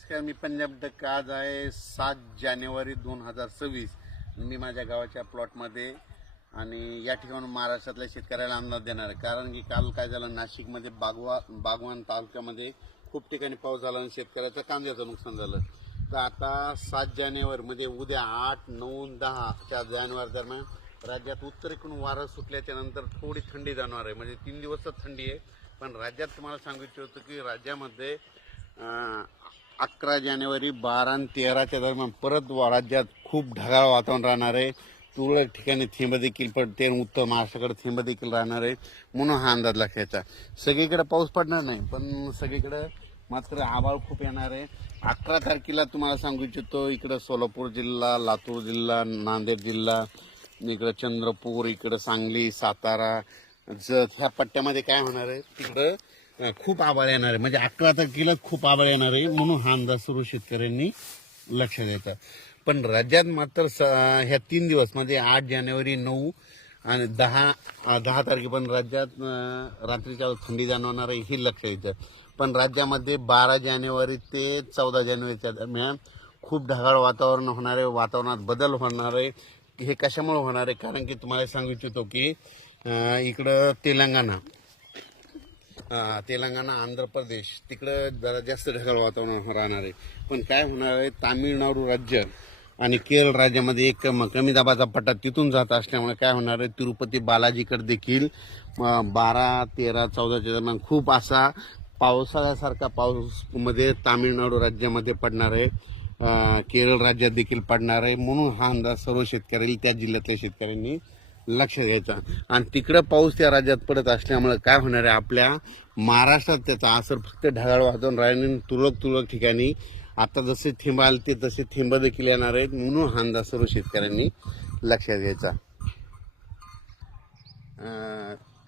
नमस्कार मी पंजाब डक्क. आज आहे सात जानेवारी दोन हजार सव्वीस. मी माझ्या गावाच्या प्लॉटमध्ये आणि या ठिकाणी महाराष्ट्रातल्या शेतकऱ्याला अंदाज देणार आहे. कारण की काल काय झालं नाशिकमध्ये बागवा बागवान तालुक्यामध्ये खूप ठिकाणी पाऊस झाला आणि शेतकऱ्याचं कांद्याचं नुकसान झालं. तर आता सात जानेवारी म्हणजे उद्या आठ नऊ दहाच्या जानेवारी दरम्यान राज्यात उत्तरेकडून वारं सुटल्याच्या नंतर थोडी थंडी जाणार आहे. म्हणजे तीन दिवस थंडी आहे. पण राज्यात तुम्हाला सांगू इच्छितो की राज्यामध्ये अकरा जानेवारी बारा आणि तेराच्या दरम्यान परत राज्यात खूप ढगाळ वातावरण राहणार आहे. तुरळक ठिकाणी थेंब देखील पडते उत्तर महाराष्ट्राकडे थेंब देखील राहणार आहे म्हणून हा अंदाज लक्षायचा सगळीकडे पाऊस पडणार नाही पण सगळीकडे मात्र आभाळ खूप येणार आहे. अकरा तारखेला तुम्हाला सांगू इच्छितो इकडं सोलापूर जिल्हा लातूर जिल्हा नांदेड जिल्हा इकडं चंद्रपूर इकडं सांगली सातारा जत ह्या पट्ट्यामध्ये काय होणार आहे? तिकडं खूप आभाळ येणार. आहे म्हणजे अकरा तारखेला खूप आभाळ येणार आहे म्हणून हा अंदाज सर्व शेतकऱ्यांनी लक्ष द्यायचा पण राज्यात मात्र स- ह्या तीन दिवस म्हणजे आठ जानेवारी नऊ आणि दहा दहा तारखेपर्यंत राज्यात रात्रीच्या थंडी जाणवणार आहे हे लक्ष द्यायचं पण राज्यामध्ये बारा जानेवारी ते चौदा जानेवारीच्या दरम्यान खूप ढगाळ वातावरण होणार आहे वातावरणात बदल होणार आहे हे कशामुळे होणार? आहे कारण की तुम्हाला सांगू इच्छितो की इकडं तेलंगणा. तेलंगणा आंध्र प्रदेश तिकडं जरा जास्त ढगाळ वातावरण राहणार आहे. पण काय होणार आहे तामिळनाडू राज्य आणि केरळ राज्यामध्ये एक कमी दाबाचा पट्टा तिथून जात असल्यामुळे काय होणार आहे तिरुपती बालाजीकडे देखील बारा तेरा चौदाच्या दरम्यान खूप असा पावसाळ्यासारखा पाऊसमध्ये तामिळनाडू राज्यामध्ये पडणार आहे. केरळ राज्यात देखील पडणार आहे. म्हणून हा अंदाज सर्व शेतकऱ्यांनी त्या जिल्ह्यातल्या शेतकऱ्यांनी लक्ष घ्यायचा आणि तिकडं पाऊस त्या राज्यात पडत असल्यामुळे काय होणार आहे? आपल्या महाराष्ट्रात त्याचा असर फक्त ढगाळ वातावरण राहील तुरळक तुरळक ठिकाणी आता जसे थेंब आले ते तसे थेंब देखील येणार आहेत. म्हणून हा अंदाज सर्व शेतकऱ्यांनी लक्षात घ्यायचा.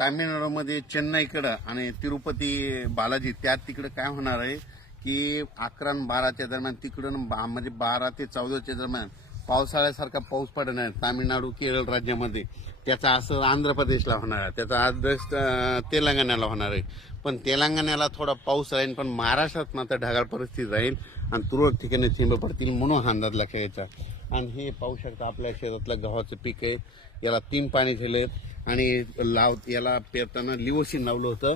तामिळनाडूमध्ये चेन्नईकडं आणि तिरुपती बालाजी त्यात तिकडं काय होणार आहे? की अकरा आणि बाराच्या दरम्यान तिकडं बा- म्हणजे बारा ते चौदाच्या दरम्यान पावसाळ्यासारखा पाऊस पडणार तामिळनाडू केरळ राज्यामध्ये. त्याचा असं आंध्र प्रदेशला होणार आहे. त्याचा अदृष्ट तेलंगणाला होणार आहे. पण तेलंगणाला थोडा पाऊस राहील पण महाराष्ट्रात मात्र ढगाळ परिस्थिती राहील आणि तुरळक ठिकाणी थेंब पडतील म्हणून हा अंदाज लक्षात घ्यायचा. आणि हे पाहू शकता आपल्या शेतातलं गव्हाचं पीक आहे. याला तीन पाणी झालेत आणि लाव याला पेरताना लिवोसिन लावलं होतं.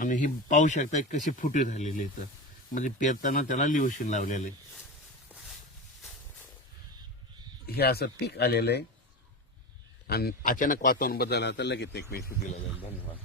आणि ही पाहू शकता कशी फुटे झालेली इथं म्हणजे पेरताना त्याला लिओसिन लावलेलं आहे. हे असं पीक आलेलं आहे. आणि अचानक वातावरण बदल आता लगेच एक मेसेज दिला जाईल धन्यवाद.